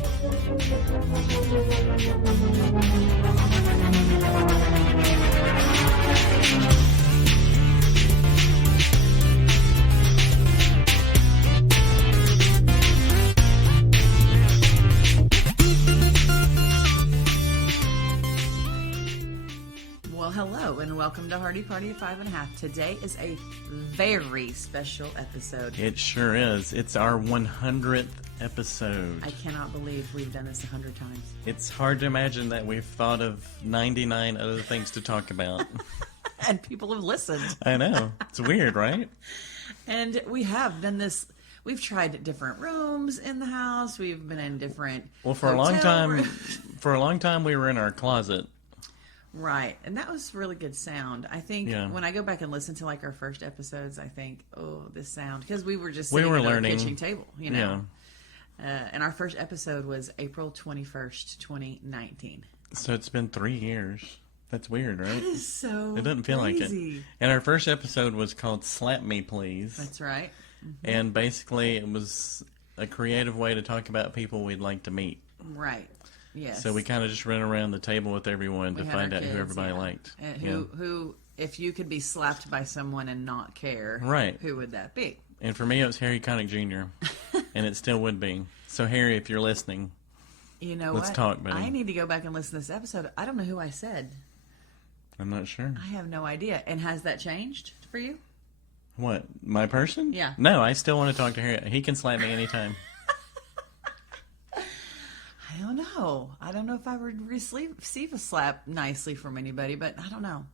Well, hello and welcome to Hardie Party of 5.5. Today is a very special episode. It sure is. It's our 100th episode. I cannot believe we've done this 100 times. It's hard to imagine that we've thought of 99 other things to talk about. And people have listened. I know. It's weird, right? And we have done this. We've tried different rooms in the house. We've been in different For a long time we were in our closet. Right, and that was really good sound. I think when I go back and listen to like our first episodes, I think, oh, this sound, because we were just sitting at learning. our kitchen table, you know. Yeah. And our first episode was April 21st, 2019. So it's been 3 years. That's weird, right? That is so It doesn't feel crazy. like it. And our first episode was called Slap Me, Please. That's right. Mm-hmm. And basically it was a creative way to talk about people we'd like to meet. Right. Yes. So we kind of just ran around the table with everyone to find out who everybody liked. And who, if you could be slapped by someone and not care, right? Who would that be? And for me, it was Harry Connick Jr., and it still would be. So, Harry, if you're listening, you know let's talk, buddy. I need to go back and listen to this episode. I don't know who I said. I'm not sure. I have no idea. And has that changed for you? What, my person? Yeah. No, I still want to talk to Harry. He can slap me anytime. I don't know. I don't know if I would receive a slap nicely from anybody, but I don't know.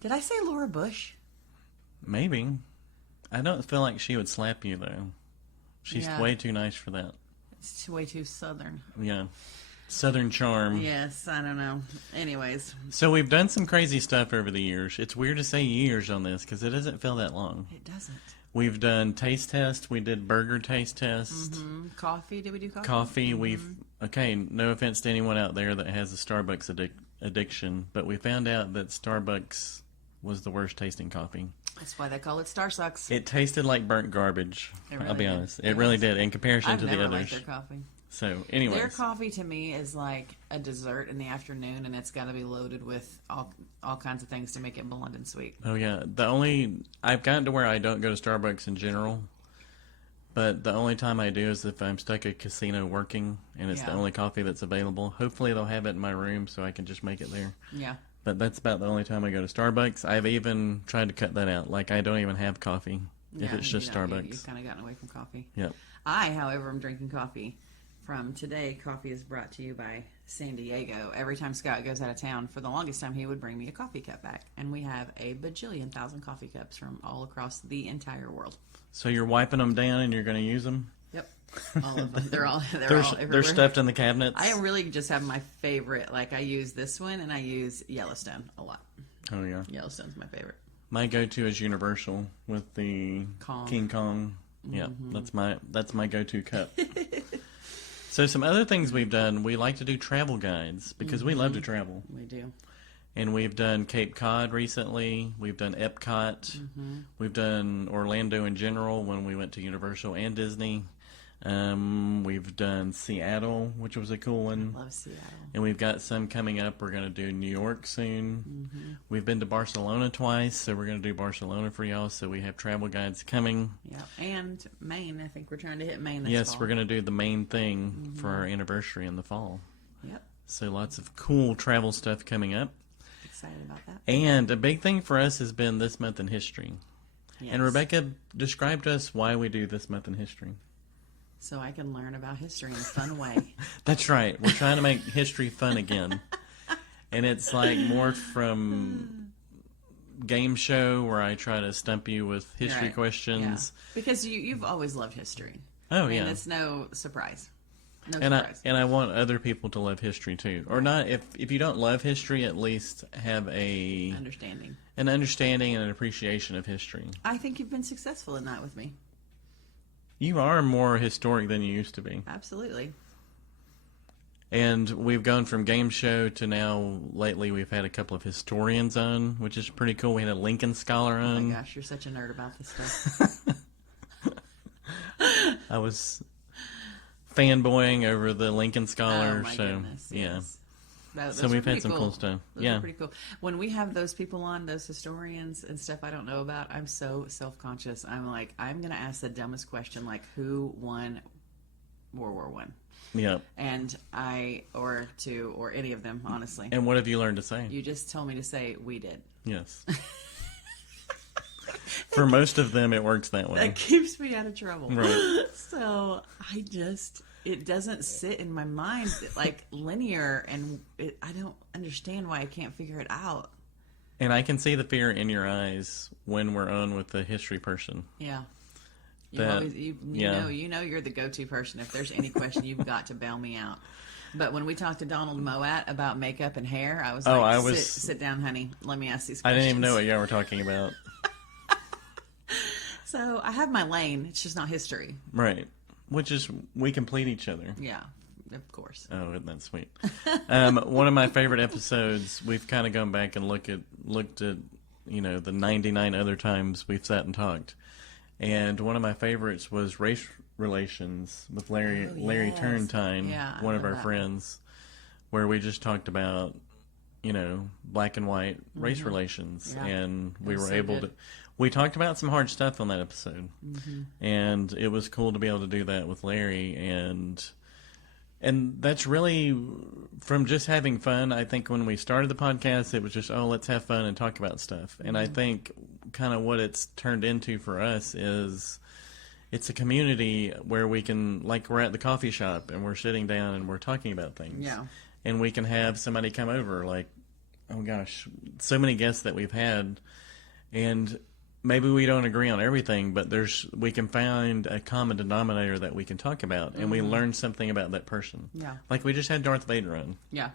Did I say Laura Bush? Maybe. I don't feel like she would slap you, though. She's way too nice for that. It's way too Southern. Yeah. Southern charm. Yes, I don't know. Anyways. So we've done some crazy stuff over the years. It's weird to say years on this because it doesn't feel that long. It doesn't. We've done taste tests. We did burger taste tests. Mm-hmm. Coffee. Did we do coffee? Coffee. Mm-hmm. Okay, no offense to anyone out there that has a Starbucks addiction, but we found out that Starbucks was the worst tasting coffee. That's why they call it Starsucks. It tasted like burnt garbage. Really I'll be did. honest. It really did in comparison to the I've never others. liked their coffee. So, anyways. Their coffee to me is like a dessert in the afternoon, and it's got to be loaded with all kinds of things to make it blonde and sweet. Oh, yeah. I've gotten to where I don't go to Starbucks in general, but the only time I do is if I'm stuck at a casino working, and it's the only coffee that's available. Hopefully they'll have it in my room so I can just make it there. Yeah. But that's about the only time I go to Starbucks. I've even tried to cut that out. Like, I don't even have coffee if it's just Starbucks. You've kind of gotten away from coffee. Yep. I, however, am drinking coffee. From today, coffee is brought to you by San Diego. Every time Scott goes out of town, for the longest time, he would bring me a coffee cup back. And we have a bajillion thousand coffee cups from all across the entire world. So you're wiping them down and you're going to use them? Yep. All of them. They're all everywhere. They're stuffed in the cabinets? I really just have my favorite. Like, I use this one, and I use Yellowstone a lot. Oh, yeah. Yellowstone's my favorite. My go-to is Universal with the King Kong. Yeah, that's my go-to cup. So some other things we've done, we like to do travel guides because we love to travel. We do. And we've done Cape Cod recently. We've done Epcot. We've done Orlando in general when we went to Universal and Disney. We've done Seattle, which was a cool one. I love Seattle. And we've got some coming up. We're going to do New York soon. We've been to Barcelona twice, so we're going to do Barcelona for y'all. So we have travel guides coming. Yeah, and Maine. I think we're trying to hit Maine this Yes, fall. we're going to do the main thing for our anniversary in the fall. Yep. So lots of cool travel stuff coming up. Excited about that. And a big thing for us has been this month in history. Yes. And Rebecca, describe to us why we do this month in history. So I can learn about history in a fun way. That's right. We're trying to make history fun again. And it's like more from game show where I try to stump you with history questions. Yeah. Because you've always loved history. Oh, yeah. And it's no surprise. And I want other people to love history too. Or not, if you don't love history, at least have an understanding and an appreciation of history. I think you've been successful in that with me. You are more historic than you used to be. Absolutely. And we've gone from game show to now, lately we've had a couple of historians on, which is pretty cool. We had a Lincoln Scholar on. Oh my gosh, you're such a nerd about this stuff. I was fanboying over the Lincoln Scholar. Oh my goodness! Yes. So we've had some cool stuff. Those are pretty cool. When we have those people on, those historians and stuff I don't know about, I'm so self-conscious. I'm like, I'm going to ask the dumbest question, like, who won World War One? Yeah. And or two, or any of them, honestly. And what have you learned to say? You just told me to say, we did. Yes. For most of them, it works that way. That keeps me out of trouble. Right. So it doesn't sit in my mind like linear, and I don't understand why I can't figure it out. And I can see the fear in your eyes when we're on with the history person. Yeah. You know you're the go-to person. If there's any question, you've got to bail me out. But when we talked to Donald Moat about makeup and hair, I was like, sit down, honey. Let me ask these questions. I didn't even know what y'all were talking about. So I have my lane. It's just not history. Right. Which is, we complete each other. Yeah, of course. Oh, isn't that sweet? One of my favorite episodes, we've kind of gone back and looked at, the 99 other times we've sat and talked. And one of my favorites was race relations with Larry Turntine, one of our friends, where we just talked about, black and white race relations. Yeah. And we were able to... We talked about some hard stuff on that episode, and it was cool to be able to do that with Larry, and that's really from just having fun. I think when we started the podcast, it was just, let's have fun and talk about stuff. And I think kind of what it's turned into for us is it's a community where we can, like, we're at the coffee shop and we're sitting down and we're talking about things. Yeah. And we can have somebody come over, like, oh gosh, so many guests that we've had, and maybe we don't agree on everything, but we can find a common denominator that we can talk about, and we learn something about that person. Yeah. Like we just had Darth Vader on. Yeah.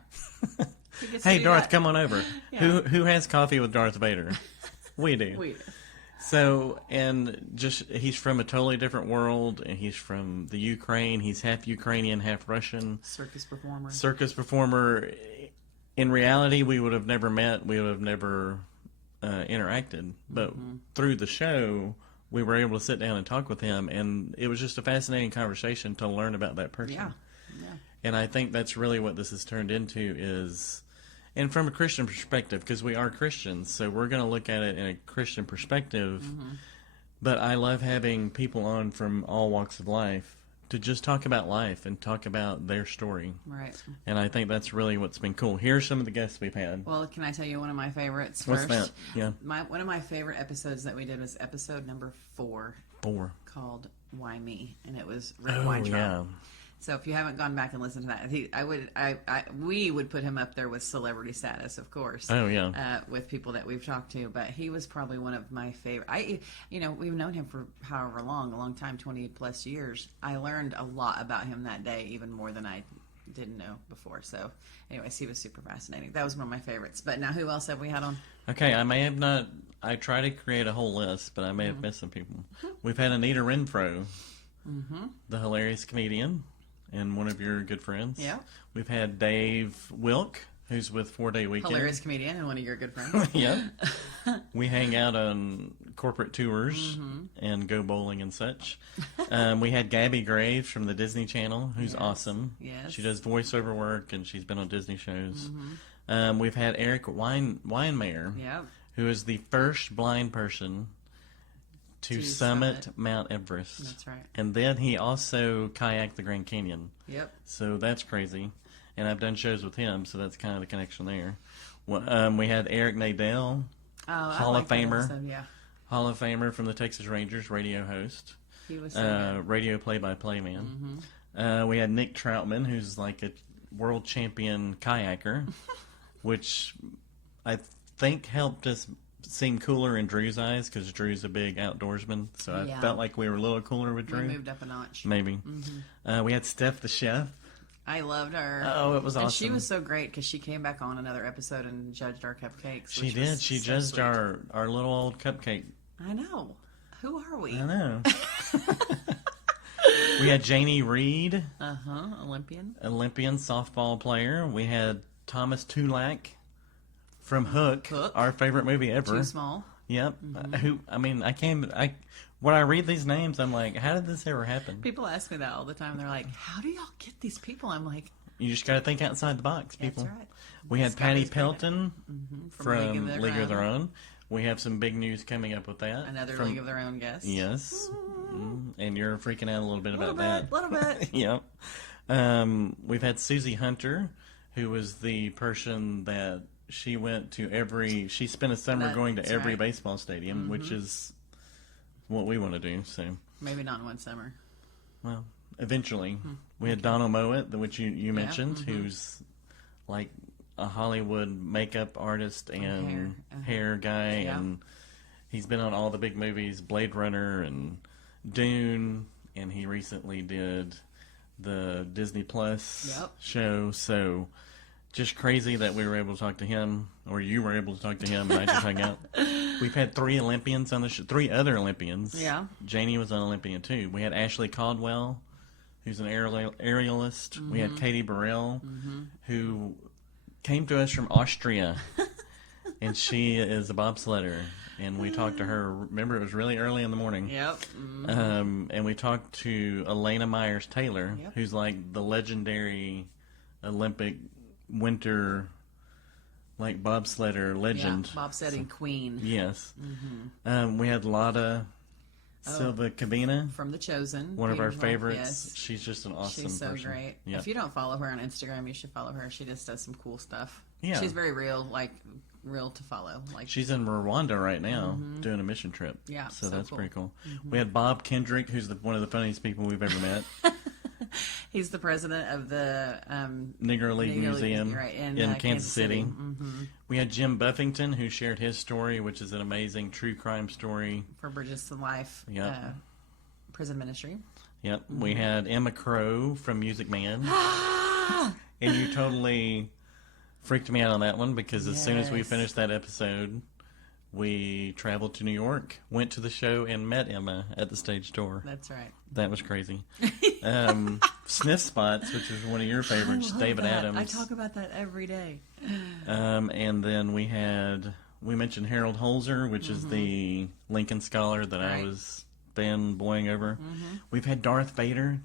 Hey, Darth, come on over. Yeah. Who has coffee with Darth Vader? We do. We do. So, and just, he's from a totally different world, and he's from the Ukraine. He's half Ukrainian, half Russian. Circus performer. In reality, we would have never met. We would have never... interacted, but through the show we were able to sit down and talk with him, and it was just a fascinating conversation to learn about that person. Yeah. And I think that's really what this has turned into is, and from a Christian perspective, because we are Christians, so we're going to look at it in a Christian perspective, but I love having people on from all walks of life to just talk about life and talk about their story. Right. And I think that's really what's been cool. Here's some of the guests we've had. Well, can I tell you one of my favorites first? What's that? Yeah. One of my favorite episodes that we did was episode number 4. Called Why Me? And it was Rick Weintraub. Yeah. So if you haven't gone back and listened to that, we would put him up there with celebrity status, of course. Oh yeah. With people that we've talked to, but he was probably one of my favorite. We've known him for however long, a long time, 20 plus years. I learned a lot about him that day, even more than I didn't know before. So, anyways, he was super fascinating. That was one of my favorites. But now, who else have we had on? Okay, I may have not. I try to create a whole list, but I may have missed some people. We've had Anita Renfro, the hilarious comedian. And one of your good friends. Yeah. We've had Dave Wilk, who's with 4 Day Weekend. Hilarious comedian and one of your good friends. Yeah. We hang out on corporate tours and go bowling and such. We had Gabby Graves from the Disney Channel, who's awesome. Yes. She does voiceover work, and she's been on Disney shows. We've had Eric Weinmeyer, who is the first blind person to summit Mount Everest. That's right. And then he also kayaked the Grand Canyon. Yep. So that's crazy. And I've done shows with him, so that's kind of the connection there. We had Eric Nadell, Hall of Famer. Also, yeah. Hall of Famer from the Texas Rangers, radio host. He was so radio play-by-play man. We had Nick Troutman, who's like a world champion kayaker, which I think helped us seem cooler in Drew's eyes, because Drew's a big outdoorsman, so I felt like we were a little cooler with Drew. We moved up a notch. Maybe. We had Steph the chef. I loved her. Oh, it was awesome. And she was so great, because she came back on another episode and judged our cupcakes. She did. She judged our little old cupcake. I know. Who are we? I know. We had Janie Reed. Olympian Softball player. We had Thomas Tulak from Hook, our favorite movie ever. Too Small. Yep. when I read these names, I'm like, how did this ever happen? People ask me that all the time. They're like, how do y'all get these people? I'm like, you just got to think outside the box, people. that's right. We had Scott Patty is pregnant. Pelton from League of Their Own. Own. We have some big news coming up with that. Another League of Their Own guest. Yes. And you're freaking out a little bit about that. A little bit. Yep. We've had Susie Hunter, who was the person that she went to she spent a summer going to every baseball stadium, which is what we want to do. So maybe not in one summer. Well, eventually. We had Donald Mowat, which you mentioned, who's like a Hollywood makeup artist and hair guy, and he's been on all the big movies, Blade Runner and Dune, and he recently did the Disney Plus show. So just crazy that we were able to talk to him, or you were able to talk to him, and I just hung out. We've had 3 Olympians on the show, 3 other Olympians. Yeah. Janie was an Olympian too. We had Ashley Caldwell, who's an aerialist. We had Katie Burrell, who came to us from Austria, and she is a bobsledder. And we talked to her. Remember, it was really early in the morning. Yep. And we talked to Elena Myers-Taylor, who's like the legendary Olympic winter, like bobsledder legend. Yeah, bobsledding queen. Yes. We had Lada Silva Cabina from The Chosen. one of our Beautiful. favorites. Yes. She's just an awesome She's so person. great. Yeah. If you don't follow her on Instagram, you should follow her. She just does some cool stuff. Yeah. She's very real, real to follow. Like She's in Rwanda right now doing a mission trip. Yeah, So so that's cool. pretty cool. We had Bob Kendrick, who's one of the funniest people we've ever met. he's the president of the Negro League Negro League, Museum right, in Kansas City. Mm-hmm. We had Jim Buffington, who shared his story, which is an amazing true crime story. For Bridges to Life prison ministry. Yep. We had Emma Crow from Music Man. And you totally freaked me out on that one because as soon as we finished that episode, we traveled to New York, went to the show, and met Emma at the stage door. That's right. That was crazy. Sniff Spots, which is one of your favorites, David Adams. I talk about that every day. And then we mentioned Harold Holzer, which is the Lincoln Scholar that I was fanboying over. We've had Darth Vader.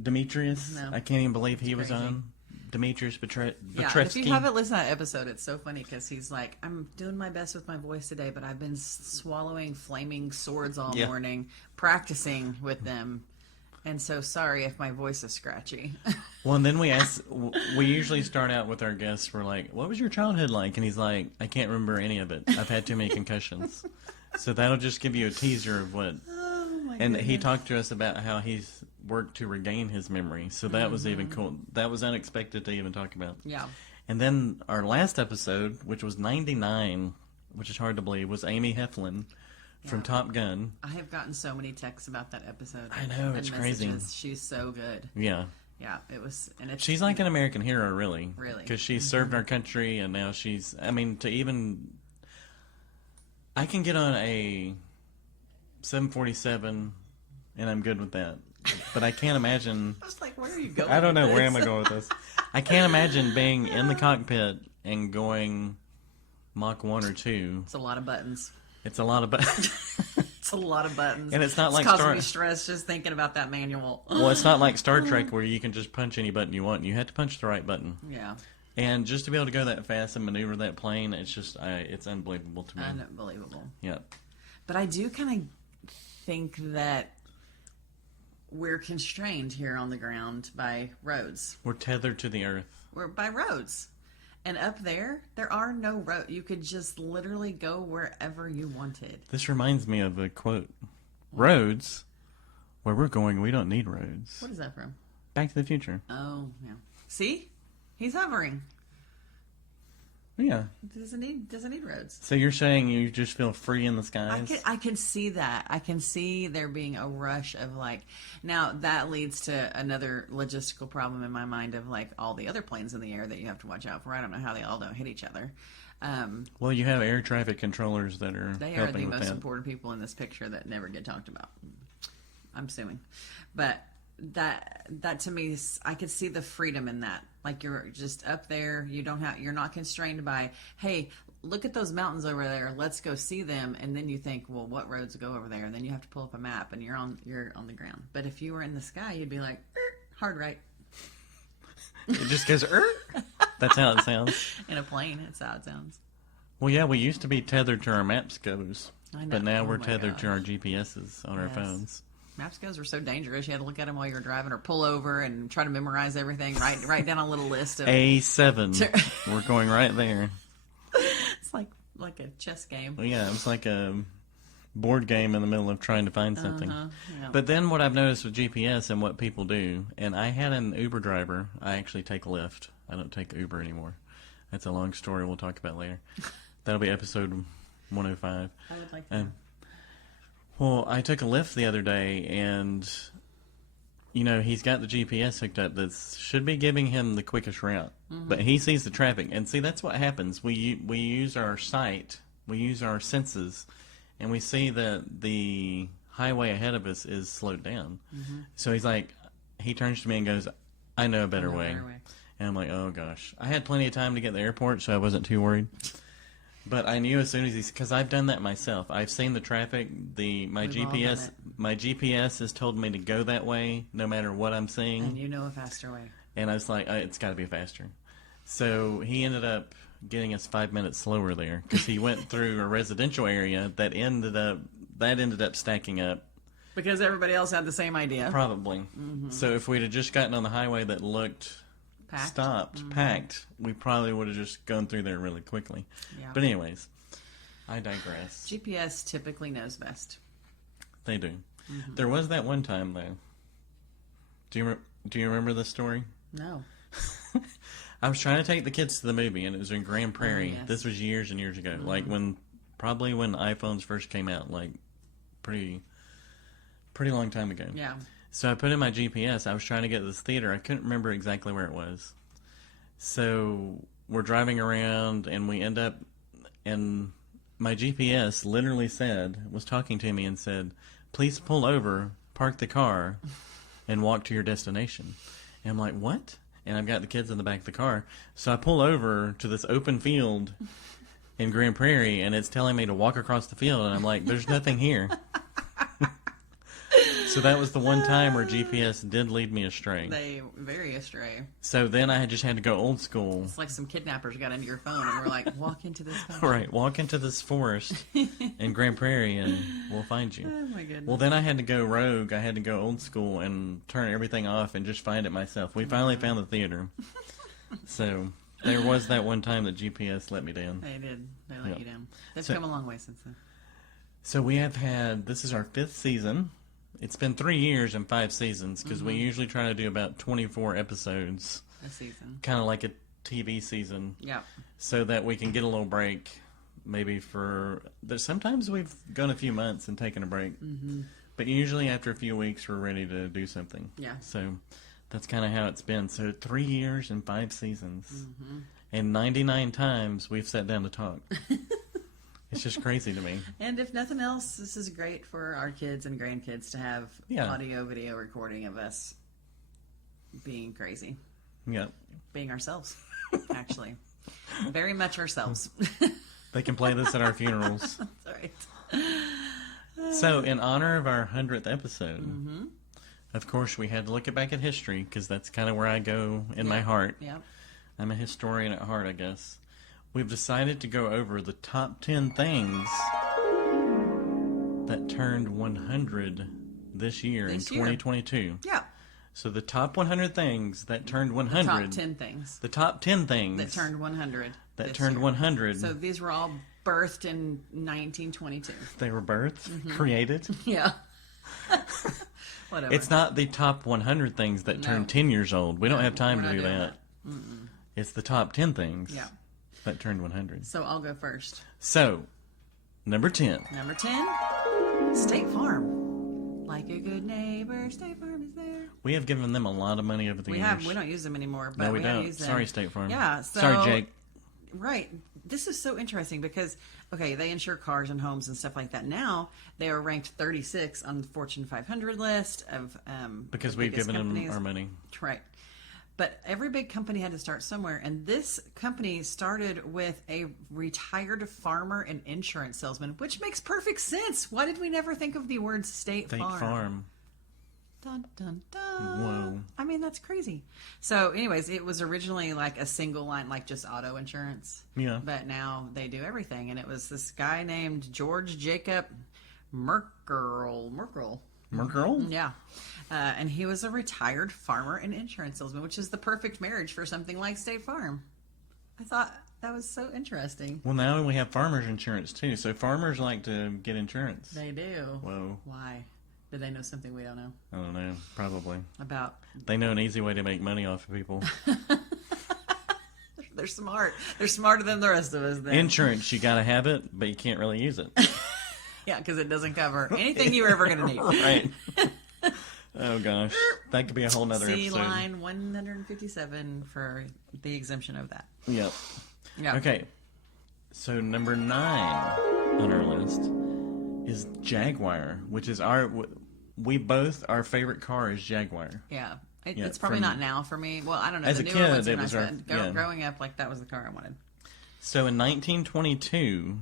Demetrius? No. I can't even believe he was on. Demetrius Petresky. If you haven't listened to that episode, it's so funny because he's like, I'm doing my best with my voice today, but I've been swallowing flaming swords all morning, practicing with them. And so sorry if my voice is scratchy. Well, and then we usually start out with our guests, we're like, what was your childhood like? And he's like, I can't remember any of it. I've had too many concussions. So that'll just give you a teaser of what. And he talked to us about how he's worked to regain his memory. So that was even cool. That was unexpected to even talk about. Yeah. And then our last episode, which was 99, which is hard to believe, was Amy Heflin from Top Gun. I have gotten so many texts about that episode. I know, it's crazy. She's so good. Yeah. Yeah, it was. And She's like an American hero, really. Really. Because she served our country, and now she's, I can get on a 747, and I'm good with that. But I can't imagine. I was like, where are you going? I don't know. with Where this? am I going with this? I can't imagine being in the cockpit and going Mach 1 or 2. It's a lot of buttons. It's a lot of buttons. It's a lot of buttons. And it's not like causing me stress just thinking about that manual. Well, it's not like Star Trek where you can just punch any button you want. You have to punch the right button. Yeah. And just to be able to go that fast and maneuver that plane, it's just, it's unbelievable to me. Unbelievable. Yeah. But I do kind of think that we're constrained here on the ground by roads. We're tethered to the earth. We're by roads. And up there are no roads. You could just literally go wherever you wanted. This reminds me of a quote. Roads, where we're going, we don't need roads. What is that from? Back to the Future. Oh, yeah. See? He's hovering. Yeah. Doesn't need roads. So you're saying you just feel free in the skies? I can see that. I can see there being a rush of now that leads to another logistical problem in my mind of all the other planes in the air that you have to watch out for. I don't know how they all don't hit each other. Well, you have air traffic controllers that are They are helping the with most that. important people in this picture that never get talked about. I'm assuming. But that to me, I could see the freedom in that. Like you're just up there, you're not constrained by, hey, look at those mountains over there, let's go see them. And then you think, well, what roads go over there? And then you have to pull up a map and you're on the ground. But if you were in the sky, you'd be like, hard right. It just goes, That's how it sounds. In a plane, that's how it sounds. Well, yeah, we used to be tethered to our maps goes, I know. but now Oh we're my tethered gosh. to our GPSs on our Yes. phones. Maps goes were so dangerous. You had to look at them while you were driving, or pull over and try to memorize everything. Write down a little list of. A7. We're going right there. It's like a chess game. Well, yeah, it was like a board game in the middle of trying to find something. Yeah. But then what I've noticed with GPS and what people do, and I had an Uber driver. I actually take Lyft. I don't take Uber anymore. That's a long story we'll talk about later. That'll be episode 105. I would like that. Well, I took a Lyft the other day, and, he's got the GPS hooked up that should be giving him the quickest route. Mm-hmm. But he sees the traffic. And see, that's what happens. We use our sight, we use our senses, and we see that the highway ahead of us is slowed down. Mm-hmm. So he turns to me and goes, I know a better way. And I'm like, oh, gosh. I had plenty of time to get to the airport, so I wasn't too worried. But I knew as soon as because I've done that myself. I've seen the traffic. My GPS has told me to go that way, no matter what I'm seeing. And you know a faster way. And I was like, it's got to be faster. So he ended up getting us 5 minutes slower there because he went through a residential area that ended up stacking up. Because everybody else had the same idea. Probably. Mm-hmm. So if we'd have just gotten on the highway that looked packed, we probably would have just gone through there really quickly. Yeah. But anyways, I digress. GPS typically knows best. They do. Mm-hmm. There was that one time though. Do you remember this story? No. I was trying to take the kids to the movie, and it was in Grand Prairie. Oh, yes. This was years and years ago, mm-hmm. like when iPhones first came out, like pretty long time ago. Yeah. So I put in my GPS. I was trying to get to this theater. I couldn't remember exactly where it was. So we're driving around, and we end up, and my GPS literally was talking to me and said, please pull over, park the car, and walk to your destination. And I'm like, what? And I've got the kids in the back of the car. So I pull over to this open field in Grand Prairie, and it's telling me to walk across the field. And I'm like, there's nothing here. So that was the one time where GPS did lead me astray. Very astray. So then I just had to go old school. It's like some kidnappers got into your phone and were like, walk into this country. Right, walk into this forest in Grand Prairie and we'll find you. Oh my goodness. Well, then I had to go rogue. I had to go old school and turn everything off and just find it myself. We finally found the theater. So there was that one time that GPS let me down. They did. They let you down. They've come a long way since then. So we have had, this is our 5th season. It's been 3 years and 5 seasons because we usually try to do about 24 episodes a season, kind of like a TV season. Yeah. So that we can get a little break, maybe sometimes we've gone a few months and taken a break, but usually after a few weeks we're ready to do something. Yeah. So that's kind of how it's been. So 3 years and 5 seasons, and 99 times we've sat down to talk. It's just crazy to me. And if nothing else, this is great for our kids and grandkids to have audio, video recording of us being crazy. Yeah. Being ourselves, actually. Very much ourselves. They can play this at our funerals. That's right. So, in honor of our 100th episode, of course, we had to look back at history because that's kind of where I go in my heart. Yeah. I'm a historian at heart, I guess. We've decided to go over the top 10 things that turned 100 this year in 2022. Yeah. So the top 100 things that turned 100. The top 10 things. The top 10 things. That turned 100. That turned 100. So these were all birthed in 1922. They were birthed? Created? Yeah. Whatever. It's not the top 100 things that turned 10 years old. We don't have time to do that. It's the top 10 things. Yeah. That turned 100. So I'll go first. So, number 10. Number 10, State Farm. Like a good neighbor, State Farm is there. We have given them a lot of money over the years. We don't use them anymore, but no, we don't. use them. Sorry, State Farm. Yeah. So, sorry, Jake. Right. this is so interesting because, okay, they insure cars and homes and stuff like that. Now they are ranked 36 on the Fortune 500 list of because the we've biggest given companies. them our money. Right. But every big company had to start somewhere, and this company started with a retired farmer and insurance salesman, which makes perfect sense. Why did we never think of the word State Farm? Dun, dun, dun. Whoa. I mean, that's crazy. So, anyways, it was originally like a single line, like just auto insurance. Yeah. But now they do everything. And it was this guy named George Jacob Merkel. Merkel? Yeah. And he was a retired farmer and insurance salesman, which is the perfect marriage for something like State Farm. I thought that was so interesting. Well, now we have farmers insurance too. So farmers like to get insurance. They do. Whoa. Why? Do they know something we don't know? I don't know. Probably. About? They know an easy way to make money off of people. They're smart. They're smarter than the rest of us then. Insurance, you got to have it, but you can't really use it. Yeah, because it doesn't cover anything you're ever going to need. Right. Oh, gosh. That could be a whole nother See episode. line 157 for the exemption of that. Yep. Yeah. Okay. So number 9 on our list is Jaguar, which is our favorite car is Jaguar. Yeah. Yeah, It's probably not now for me. Well, I don't know. As The a newer kid, ones are it nice, was but yeah. growing up, like that was the car I wanted. So in 1922,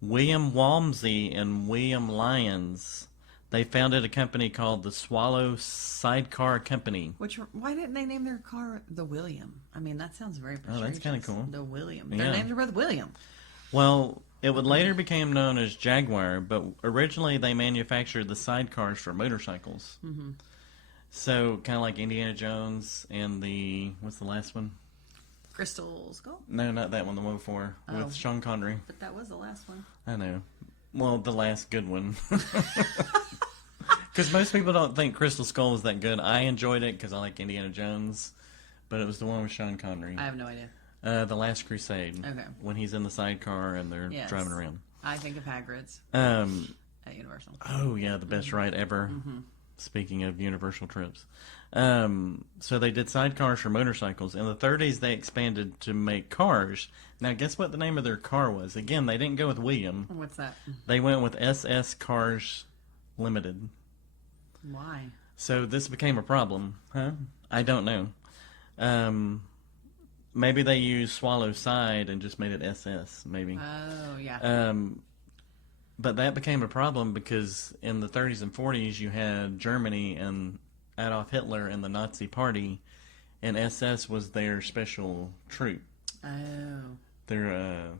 William Walmsley and William Lyons, they founded a company called the Swallow Sidecar Company. Why didn't they name their car the William? I mean, that sounds very prestigious. Oh, that's kind of cool. The William. Yeah. Their names are both William. Well, it would later become known as Jaguar, but originally they manufactured the sidecars for motorcycles. Mm-hmm. So kind of like Indiana Jones and what's the last one? Crystal Skull? No, not that one. The one before with Sean Connery. But that was the last one. I know. Well, the last good one. Because most people don't think Crystal Skull was that good. I enjoyed it because I like Indiana Jones, but it was the one with Sean Connery. I have no idea. The Last Crusade. Okay. When he's in the sidecar and they're driving around. I think of Hagrid's at Universal. Oh, yeah, the best ride ever. Mm-hmm. Speaking of Universal trips. So they did sidecars for motorcycles. In the 30s, they expanded to make cars. Now, guess what the name of their car was? Again, they didn't go with William. What's that? They went with SS Cars Limited. Why? So this became a problem, huh? I don't know. Maybe they used Swallow Side and just made it SS, maybe. Oh, yeah. But that became a problem because in the 30s and 40s you had Germany and Adolf Hitler and the Nazi Party, and SS was their special troop. Oh. Their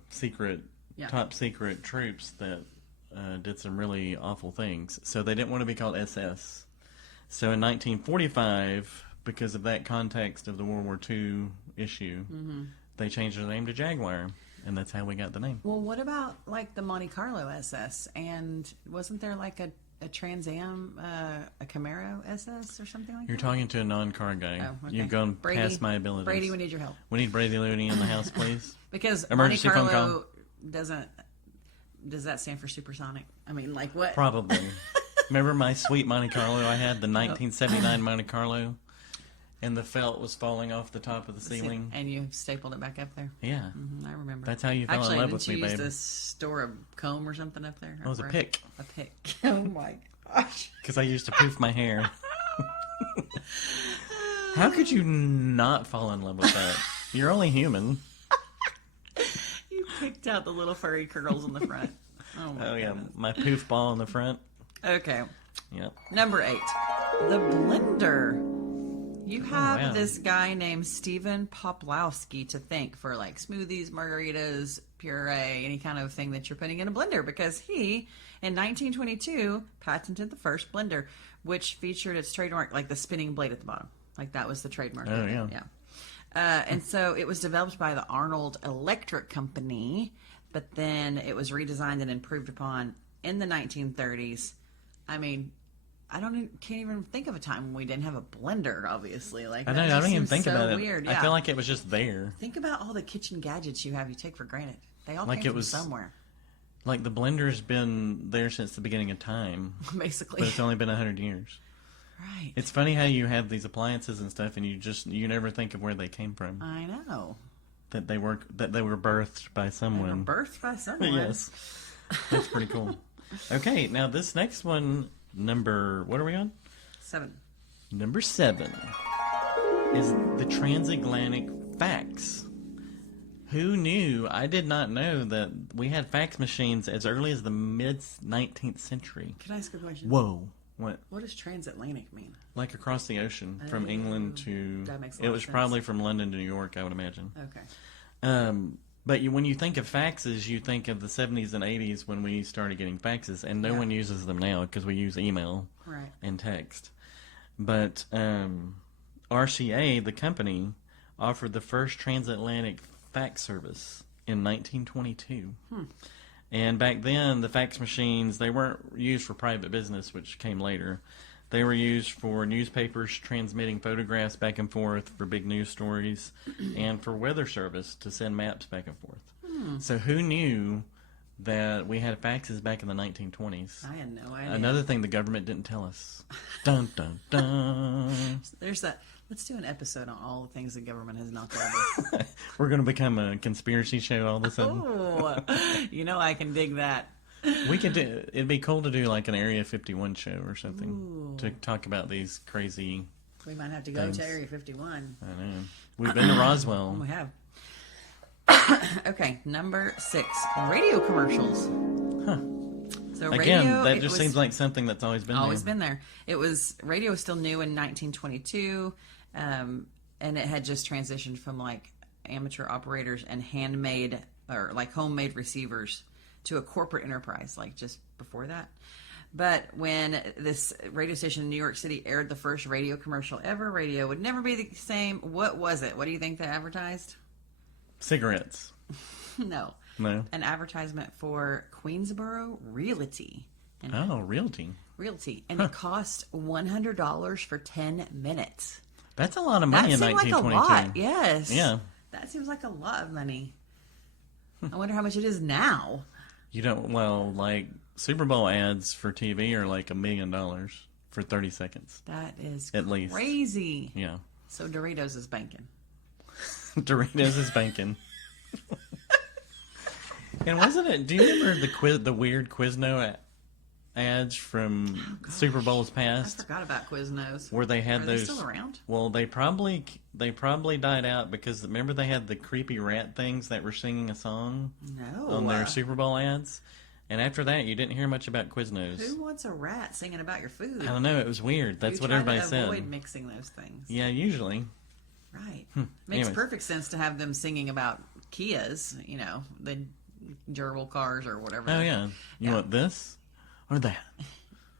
top secret troops that did some really awful things. So they didn't want to be called SS. So in 1945, because of that context of the World War II issue, they changed their name to Jaguar. And that's how we got the name. Well, what about like the Monte Carlo SS? And wasn't there like a Trans Am, a Camaro SS or something like You're that? talking to a non-car guy. Oh, okay. You've gone Brady, past my abilities. Brady, we need your help. We need Brady Looney in the house, please. Because Emergency Monte phone Carlo call. does that stand for supersonic? I mean, like what? Probably. Remember my sweet Monte Carlo I had, the 1979 Monte Carlo? And the felt was falling off the top of the ceiling. And you stapled it back up there? Yeah. Mm-hmm, I remember. That's how you fell in love with me, babe. Actually, didn't you used to store a comb or something up there? It was a pick. A pick. Oh, my gosh. Because I used to poof my hair. How could you not fall in love with that? You're only human. You picked out the little furry curls in the front. Oh, my yeah. goodness. My poof ball in the front. Okay. Yep. Number 8. The blender. You have wow. this guy named Stephen Poplawski to thank for like smoothies, margaritas, puree, any kind of thing that you're putting in a blender, because he, in 1922, patented the first blender, which featured its trademark, like the spinning blade at the bottom. Like that was the trademark. Oh, yeah. Yeah. And so it was developed by the Arnold Electric Company, but then it was redesigned and improved upon in the 1930s. I mean, can't even think of a time when we didn't have a blender, obviously. Like I that don't just even seems think so about weird. it. Yeah. I feel like it was just there. Think about all the kitchen gadgets you take for granted. They all Like came it was from somewhere. Like the blender's been there since the beginning of time. Basically. But it's only been 100 years. Right. It's funny how you have these appliances and stuff and you never think of where they came from. I know. that they were birthed by someone. They were birthed by someone. Yes, that's pretty cool. Okay, now this next one, what are we on? 7. Number 7 is the transatlantic fax. Who knew? I did not know that we had fax machines as early as the mid-19th century. Can I ask a question? Whoa. What? What does transatlantic mean? Like across the ocean, from England to... That makes a it lot was of sense. probably from London to New York, I would imagine. Okay. But when you think of faxes, you think of the 70s and 80s when we started getting faxes, and no one uses them now because we use email and text. But RCA, the company, offered the first transatlantic fax service in 1922. And back then, the fax machines, they weren't used for private business, which came later. They were used for newspapers transmitting photographs back and forth for big news stories and for weather service to send maps back and forth. So who knew that we had faxes back in the 1920s? I had no idea. Another thing the government didn't tell us. Dun, dun, dun. There's that. Let's do an episode on all the things the government has not told us. We're going to become a conspiracy show all of a sudden. Oh, I can dig that. We could do. It'd be cool to do like an Area 51 show or something to talk about these crazy. We might have to go to Area 51. I know. We've been to Roswell. We have. Okay, number 6, radio commercials. So Again, radio, that just seems like something that's always been there. Radio was still new in 1922, and it had just transitioned from like amateur operators and handmade or like homemade receivers to a corporate enterprise, like just before that. But when this radio station in New York City aired the first radio commercial ever, radio would never be the same. What was it? What do you think they advertised? Cigarettes. No. An advertisement for Queensboro Realty. Realty. Realty. And it cost $100 for 10 minutes. That's a lot of money in 1922. Like a lot, yes. Yeah. That seems like a lot of money. I wonder how much it is now. Like Super Bowl ads for TV are like $1 million for 30 seconds. That is at least crazy. Yeah. So Doritos is banking. Doritos is banking. And wasn't it? Do you remember the weird Quizno ads from Super Bowls past? I forgot about Quiznos. Where they had those. They still around? Well, they probably died out because remember they had the creepy rat things that were singing a song on their Super Bowl ads, and after that you didn't hear much about Quiznos. Who wants a rat singing about your food? I don't know. It was weird. That's what everybody said. Avoid mixing those things. Yeah, usually. Right. Makes perfect sense to have them singing about Kias. The gerbil cars or whatever. Oh yeah. You want this or that?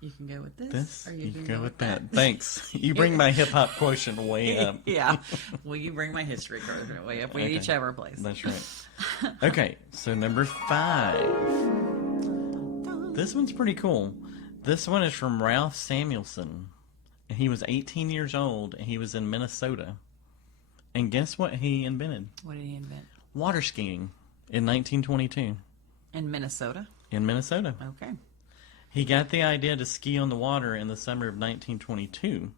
You can go with this. Or you can go with that. Thanks. You bring my hip hop quotient way up. Yeah. Well, you bring my history quotient way up. We each have our place. That's right. Okay, so number 5. This one's pretty cool. This one is from Ralph Samuelson. And he was 18 years old and he was in Minnesota. And guess what he invented? What did he invent? Water skiing in 1922. In Minnesota? In Minnesota. Okay. He got the idea to ski on the water in the summer of 1922.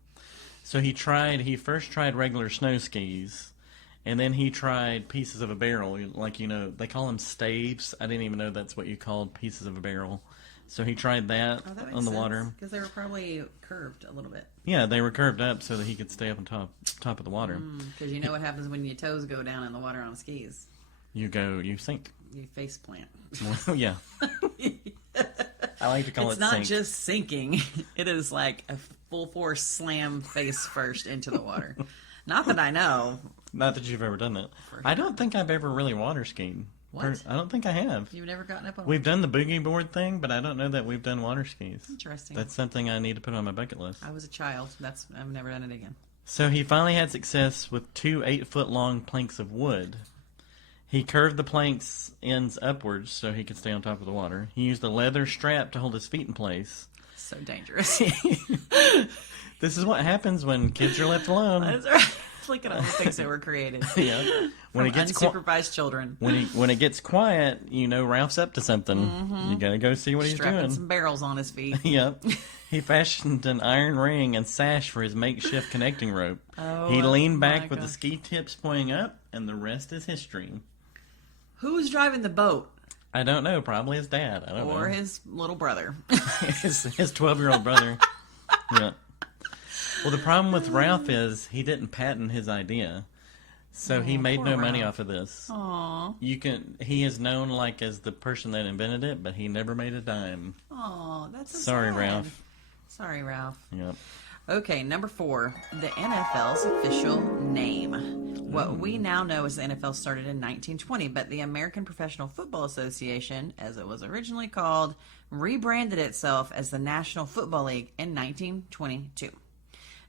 So he first tried regular snow skis, and then he tried pieces of a barrel. Like, they call them staves. I didn't even know that's what you called pieces of a barrel. So he tried that on the water. Because they were probably curved a little bit. Yeah, they were curved up so that he could stay up on top of the water. Because you know what happens when your toes go down in the water on skis? You sink. You face plant. Well, yeah. I like to call it It's not sink. just sinking. It is like a full force slam face first into the water. Not that I know. Not that you've ever done that. I don't think I've ever really water skied. What? I don't think I have. You've never gotten up on We've done the boogie board thing, but I don't know that we've done water skis. Interesting. That's something I need to put on my bucket list. I was a child. I've never done it again. So he finally had success with 2 8-foot-long planks of wood. He curved the planks' ends upwards so he could stay on top of the water. He used a leather strap to hold his feet in place. So dangerous. This is what happens when kids are left alone. That's right. Look at all the things that were created. Yeah. When From unsupervised children. When it gets quiet, Ralph's up to something. You gotta go see what he's Strapping doing. some barrels on his feet. Yep. He fashioned an iron ring and sash for his makeshift connecting rope. Oh, he leaned my back with the gosh. ski tips pointing up, and the rest is history. Who's driving the boat? I don't know. Probably his dad. I don't know. Or his little brother. his 12-year-old brother. Yeah. Well, the problem with Ralph is he didn't patent his idea, so he made poor no money Ralph. off of this. Aw. He is known like as the person that invented it, but he never made a dime. Aw, that's so Sorry, sad. Ralph. Sorry, Ralph. Yep. Okay, number 4, the NFL's official name. What we now know is the NFL started in 1920, but the American Professional Football Association, as it was originally called, rebranded itself as the National Football League in 1922.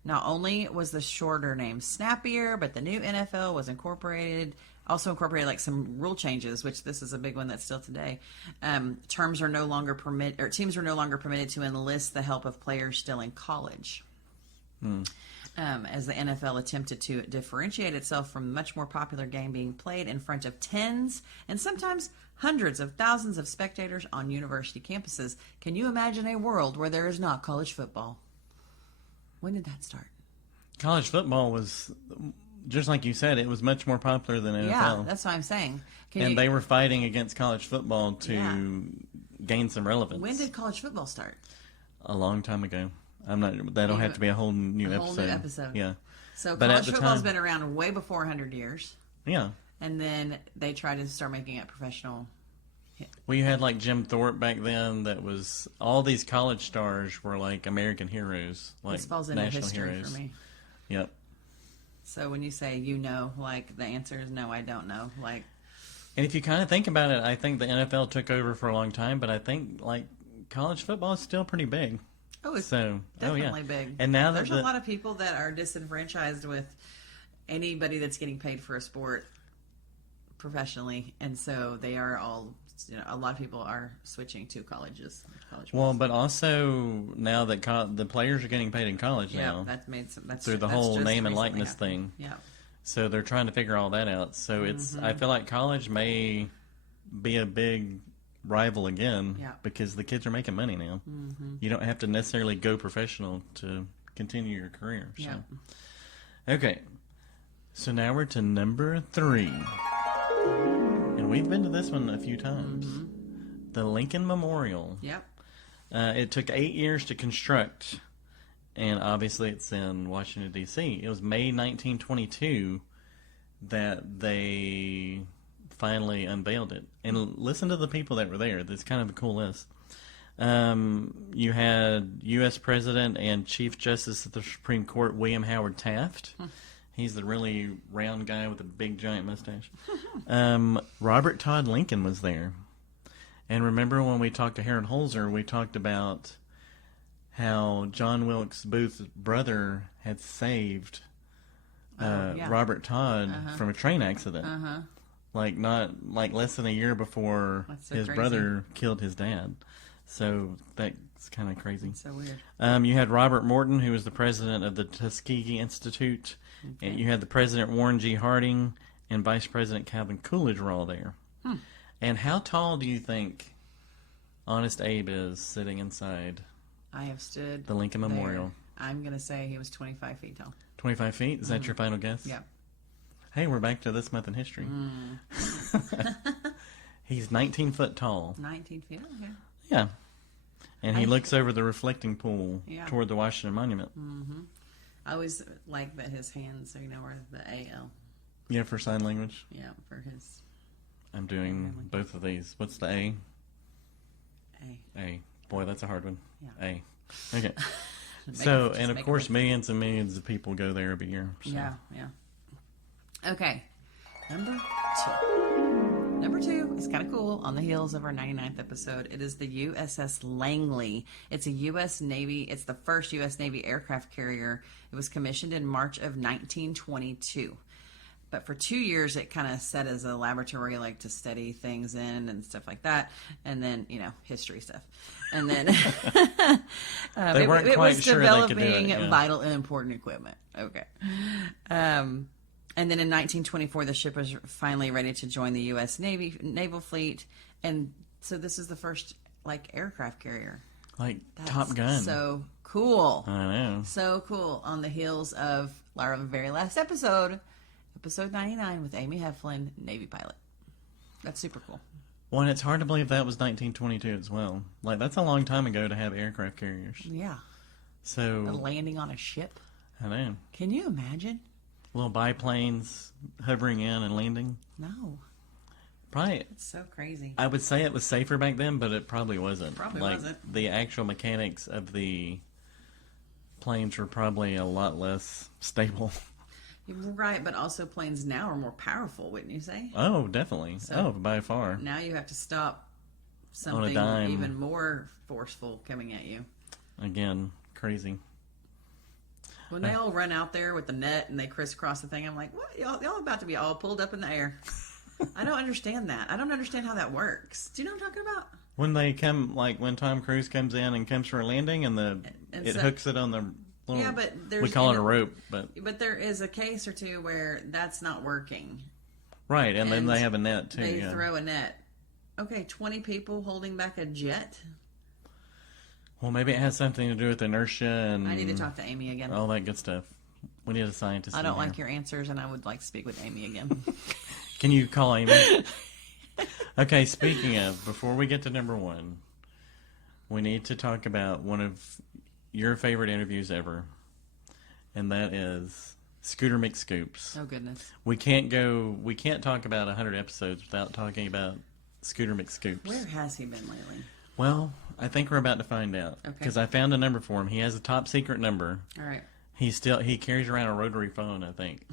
Not only was the shorter name snappier, but the new NFL was also incorporated like some rule changes, which this is a big one that's still today. Teams are no longer permitted to enlist the help of players still in college. As the NFL attempted to differentiate itself from the much more popular game being played in front of tens and sometimes hundreds of thousands of spectators on university campuses. Can you imagine a world where there is not college football? When did that start? College football was, just like you said, it was much more popular than NFL. Yeah, that's what I'm saying. They were fighting against college football to gain some relevance. When did college football start? A long time ago. That'll have to be a whole new episode. Yeah. So But at college the football's time- been around way before 100 years. Yeah. And then they tried to start making it professional. Well, you had like Jim Thorpe back then. All these college stars were like American heroes, like This falls into national history heroes. for me. Yep. So when you say like the answer is no, I don't know. Like, And if you kind of think about it, I think the NFL took over for a long time, but I think like college football is still pretty big. oh, it's So, definitely big. And now There's a lot of people that are disenfranchised with anybody that's getting paid for a sport professionally, and so they are all. A lot of people are switching to colleges. Well, but also now that the players are getting paid in college now, that's made some. That's through the that's whole just name and recently likeness happened. thing. Yeah. So they're trying to figure all that out. So I feel like college may be a big rival again because the kids are making money now. You don't have to necessarily go professional to continue your career. So. Yeah. Okay. So now we're to number 3. And we've been to this one a few times. The Lincoln Memorial. Yep. It took 8 years to construct, and obviously it's in Washington, D.C. It was May 1922 that they finally unveiled it. And listen to the people that were there. It's kind of a cool list. You had U.S. President and Chief Justice of the Supreme Court, William Howard Taft. He's the really round guy with a big giant mustache. Robert Todd Lincoln was there. And remember when we talked to Harold Holzer, we talked about how John Wilkes Booth's brother had saved Robert Todd from a train accident. Like less than a year before his brother killed his dad. So that's kind of crazy. That's so weird. You had Robert Morton, who was the president of the Tuskegee Institute. Okay. And you had the president Warren G. Harding and Vice President Calvin Coolidge were all there. And how tall do you think Honest Abe is sitting inside I have stood the Lincoln Memorial? I'm going to say he was 25 feet tall. 25 feet? Is that your final guess? Yeah. Hey, we're back to this month in history. He's 19 foot tall. 19 feet? Okay. Yeah. And he looks over the reflecting pool Yeah. toward the Washington Monument. I always like that his hands, are the AL. Yeah, for sign language. Yeah, for his I'm doing both of these. What's the A? A. A. Boy, that's a hard one. Yeah. A. Okay. So, and of course, millions and millions of people go there every year. So. Yeah. Okay. Number two is kind of cool. On the heels of our 99th episode, it is the USS Langley. It's It's the first U.S. Navy aircraft carrier. It was commissioned in March of 1922. But for 2 years, it kind of set as a laboratory, like to study things in and stuff like that. And then, history stuff. And then They weren't it quite was sure they could do it, developing yeah. vital and important equipment. Okay. And then in 1924, the ship was finally ready to join the U.S. Naval Fleet. And so this is the first, aircraft carrier. Like That's Top Gun. so cool. I know. So cool. On the heels of our very last episode 99 with Amy Heflin, Navy pilot. That's super cool. Well, and it's hard to believe that was 1922 as well. Like, that's a long time ago to have aircraft carriers. Yeah. So, Landing on a ship. I know. Can you imagine? Little biplanes hovering in and landing. No. Probably, It's so crazy. I would say it was safer back then, but it probably wasn't. Probably like, wasn't. The actual mechanics of the planes were probably a lot less stable. You're right, but also planes now are more powerful, wouldn't you say? Oh, definitely. So- by far. Now you have to stop On a something dime. even more forceful coming at you. Again, crazy. When they all run out there with the net and they crisscross the thing, I'm like, what? Y'all about to be all pulled up in the air. I don't understand that. I don't understand how that works. Do you know what I'm talking about? When they come, like when Tom Cruise comes in and comes for a landing and it hooks it on the little, Yeah, but there's... we call it a rope, but there is a case or two where that's not working. right, and then And they have a net too. They yeah. throw a net. Okay, 20 people holding back a jet? Well, maybe it has something to do with inertia and I need to talk to Amy again. all that good stuff. We need a scientist. I in don't here. like your answers, and I would like to speak with Amy again. Can you call Amy? Okay, speaking of, before we get to number one, we need to talk about one of your favorite interviews ever, and that is Scooter McScoops. Oh, goodness. We can't talk about 100 episodes without talking about Scooter McScoops. Where has he been lately? Well, I think we're about to find out. Okay. Because I found a number for him. He has a top secret number. All right. He carries around a rotary phone, I think.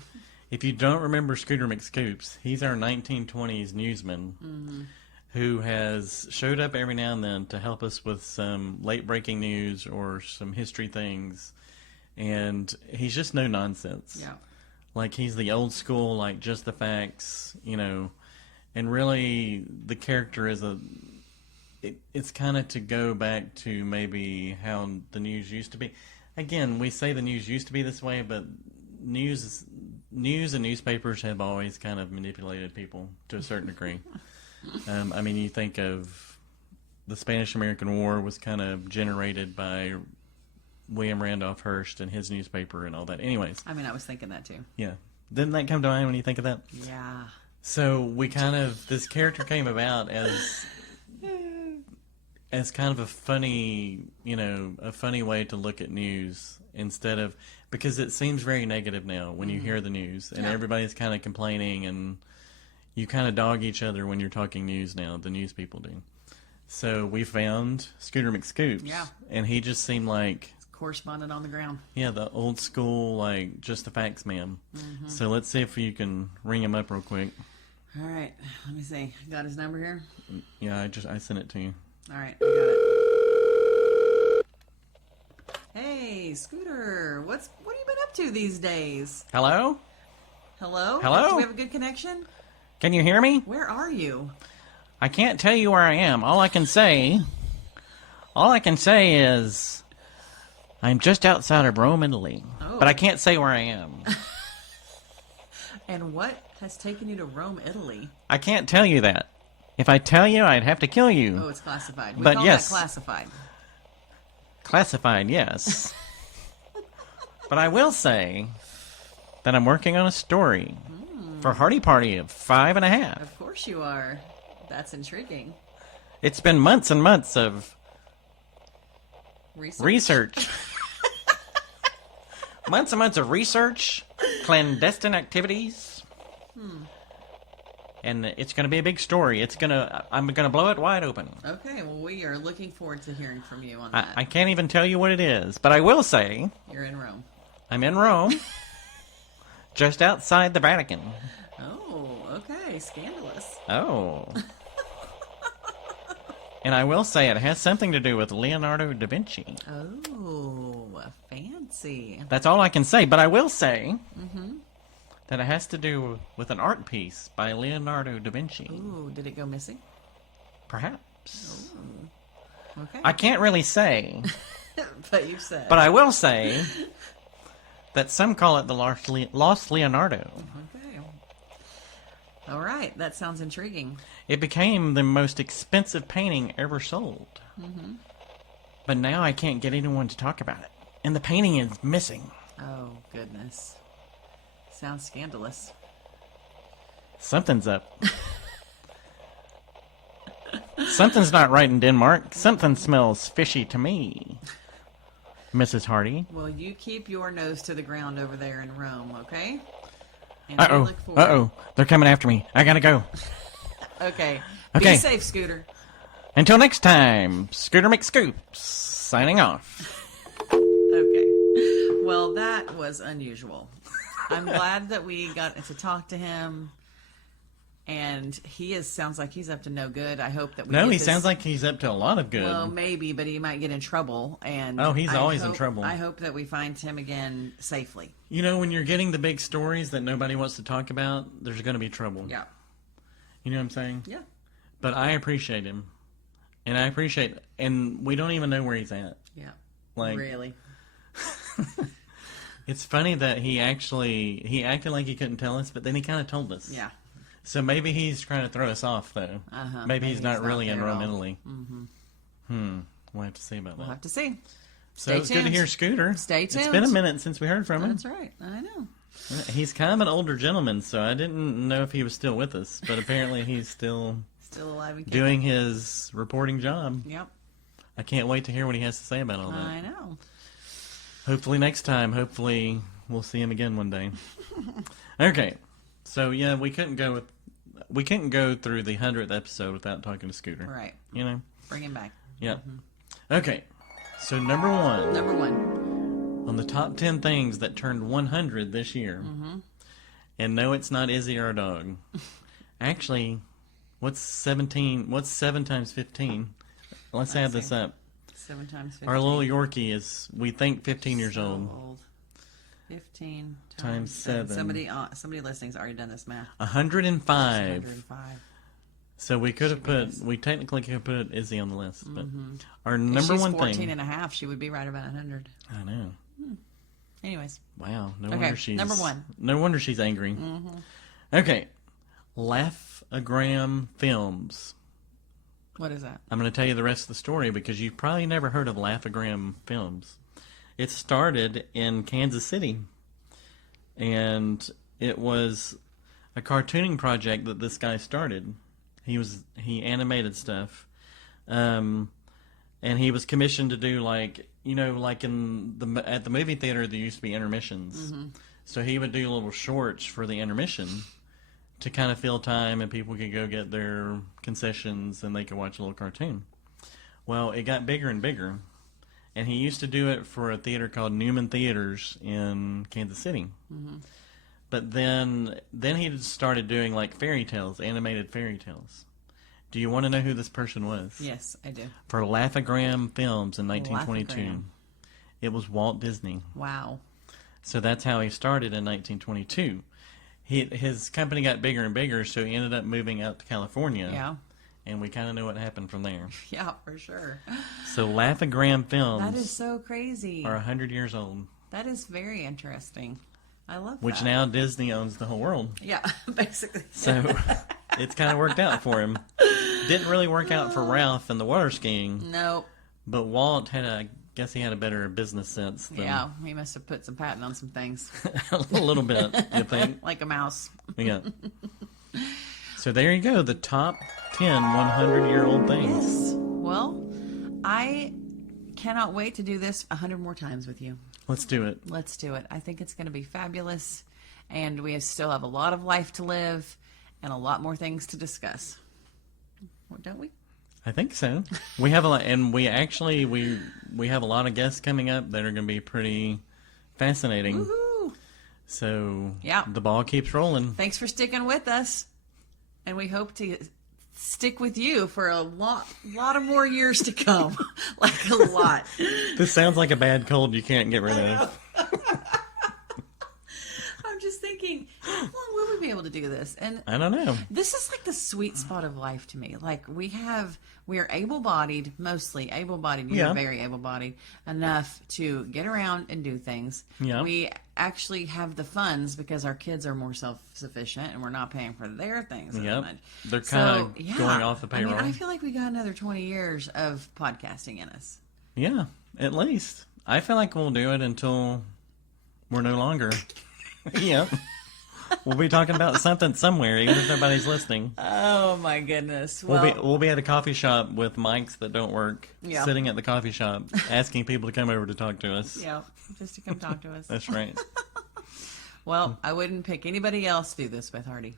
If you don't remember Scooter McScoops, he's our 1920s newsman who has showed up every now and then to help us with some late breaking news or some history things. And he's just no nonsense. Yeah. Like, he's the old school, like, just the facts, and really the character is it's kind of to go back to maybe how the news used to be. Again, we say the news used to be this way, but news and newspapers have always kind of manipulated people to a certain degree. I mean, you think of the Spanish-American War was kind of generated by William Randolph Hearst and his newspaper and all that. Anyways. I mean, I was thinking that too. Yeah. Didn't that come to mind when you think of that? Yeah. So this character came about as kind of a funny way to look at news instead of, because it seems very negative now when you hear the news and everybody's kind of complaining and you kind of dog each other when you're talking news now, the news people do. So we found Scooter McScoops. Yeah. And he just seemed like, Correspondent on the ground. yeah, the old school, like, just the facts man. So let's see if you can ring him up real quick. All right. Let me see. Got his number here? Yeah, I sent it to you. All right. I got it. Hey, Scooter. What have you been up to these days? Hello? Hello? Hello? Do we have a good connection? Can you hear me? Where are you? I can't tell you where I am. All I can say is I'm just outside of Rome, Italy. Oh. But I can't say where I am. And what has taken you to Rome, Italy? I can't tell you that. If I tell you, I'd have to kill you. Oh, it's classified. We But call yes. that classified. Classified, yes. But I will say that I'm working on a story for Hardie Party of 5.5. Of course you are. That's intriguing. It's been months and months of research. Months and months of research, clandestine activities. And it's going to be a big story. I'm going to blow it wide open. Okay, well, we are looking forward to hearing from you on that. I can't even tell you what it is, but I will say You're in Rome. I'm in Rome, just outside the Vatican. Oh, okay. Scandalous. Oh. And I will say it has something to do with Leonardo da Vinci. Oh, fancy. That's all I can say, but I will say that it has to do with an art piece by Leonardo da Vinci. Ooh, did it go missing? Perhaps. Ooh. Okay. I can't really say, But you said. but I will say that some call it the Lost Leonardo. Okay. All right. That sounds intriguing. It became the most expensive painting ever sold. Mm-hmm. But now I can't get anyone to talk about it. And the painting is missing. Oh, goodness. Sounds scandalous. Something's up. Something's not right in Denmark. Something smells fishy to me, Mrs. Hardie. Well, you keep your nose to the ground over there in Rome, okay? And we Uh-oh. look forward- Uh-oh. They're coming after me. I gotta go. Okay. Okay. Be safe, Scooter. Until next time, Scooter McScoops, signing off. Okay. Well, that was unusual. I'm glad that we got to talk to him. And sounds like he's up to no good. I hope that we No, get he this- sounds like he's up to a lot of good. Well, maybe, but he might get in trouble. And Oh, he's I always in hope- trouble. I hope that we find him again safely. You know, when you're getting the big stories that nobody wants to talk about, there's going to be trouble. Yeah. You know what I'm saying? Yeah. But I appreciate him. And we don't even know where he's at. Yeah. Like, Really. it's funny that he acted like he couldn't tell us, but then he kind of told us. Yeah. So maybe he's trying to throw us off, though. Uh-huh. Maybe he's not really in there at Rome, all. Italy. We'll have to see about We'll that. have to see. So Stay it's good to tuned. hear Scooter. Stay It's tuned. been a minute since we heard from him. That's right. I know. He's kind of an older gentleman, so I didn't know if he was still with us, but apparently he's still Still alive and kicking. doing his reporting job. Yep. I can't wait to hear what he has to say about all that. I know. Hopefully next time. Hopefully we'll see him again one day. Okay. So yeah, we couldn't go through the 100th episode without talking to Scooter. Right. You know? Bring him back. Yeah. Okay. So number one Number one. on the top 10 things that turned 100 this year. And no, it's not Izzy our dog. Actually, what's 7 times 15? Let's add this see. up. 7 times 15. Our little Yorkie is, we think, 15 years So old. 15 Times 7. Somebody listening's already done this math. 105. 105. So we could have She was. we technically could have put Izzy on the list, but our number If she's one 14 thing. and a half, she would be right about 100. I know. Anyways. Wow. No Okay, wonder she's number one. No wonder she's angry. Okay. Laugh-O-Gram Films. What is that? I'm going to tell you the rest of the story because you've probably never heard of Laugh-O-Gram Films. It started in Kansas City, and it was a cartooning project that this guy started. He animated stuff, and he was commissioned to do like in at the movie theater there used to be intermissions, so he would do little shorts for the intermission to kind of fill time, and people could go get their concessions and they could watch a little cartoon. Well, it got bigger and bigger, and he used to do it for a theater called Newman Theaters in Kansas City. But then he started doing like fairy tales, animated fairy tales. Do you want to know who this person was? Yes, I do. For Laugh-O-Gram Films in 1922. Laugh-O-Gram. It was Walt Disney. Wow. So that's how he started in 1922. His company got bigger and bigger, so he ended up moving out to California. Yeah. And we kind of know what happened from there. Yeah, for sure. So Laugh-O-Gram Films That is so crazy. are 100 years old, That is very interesting. I love which that. now Disney owns the whole world. Yeah, basically. So it's kind of worked out for him. Didn't really work out for Ralph and the water skiing, Nope. but Walt had I guess he had a better business sense than Yeah, he must have put some patent on some things. a little bit, you think? Like a mouse. Yeah. So there you go, the top 10 100-year-old things. Yes. Well, I cannot wait to do this 100 more times with you. Let's do it. Let's do it. I think it's going to be fabulous, and we still have a lot of life to live and a lot more things to discuss. Well, don't we? I think so. We have a lot, and we actually we have a lot of guests coming up that are going to be pretty fascinating. Woohoo! So Yeah. the ball keeps rolling. Thanks for sticking with us, and we hope to stick with you for a lot of more years to come. Like a lot. This sounds like a bad cold you can't get rid of. I'm I'm just thinking, how long will we be able to do this? And I don't know. this is like the sweet spot of life to me. Like we are able-bodied, mostly able-bodied. You're very able-bodied enough to get around and do things. Yeah. We actually have the funds because our kids are more self-sufficient and we're not paying for their things as much. They're kind of going off the payroll. I feel like we got another 20 years of podcasting in us. Yeah, at least. I feel like we'll do it until we're no longer. Yep. We'll be talking about something somewhere, even if nobody's listening. Oh my goodness! Well, We'll be at a coffee shop with mics that don't work, sitting at the coffee shop, asking people to come over to talk to us. Yeah, just to come talk to us. That's right. Well, I wouldn't pick anybody else to do this with, Hardie.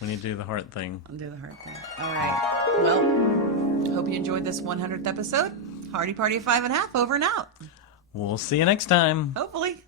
We need to do the heart thing. I'll do the heart thing. All right. Well, hope you enjoyed this 100th episode. Hardie Party of 5 and a half, over and out. We'll see you next time. Hopefully.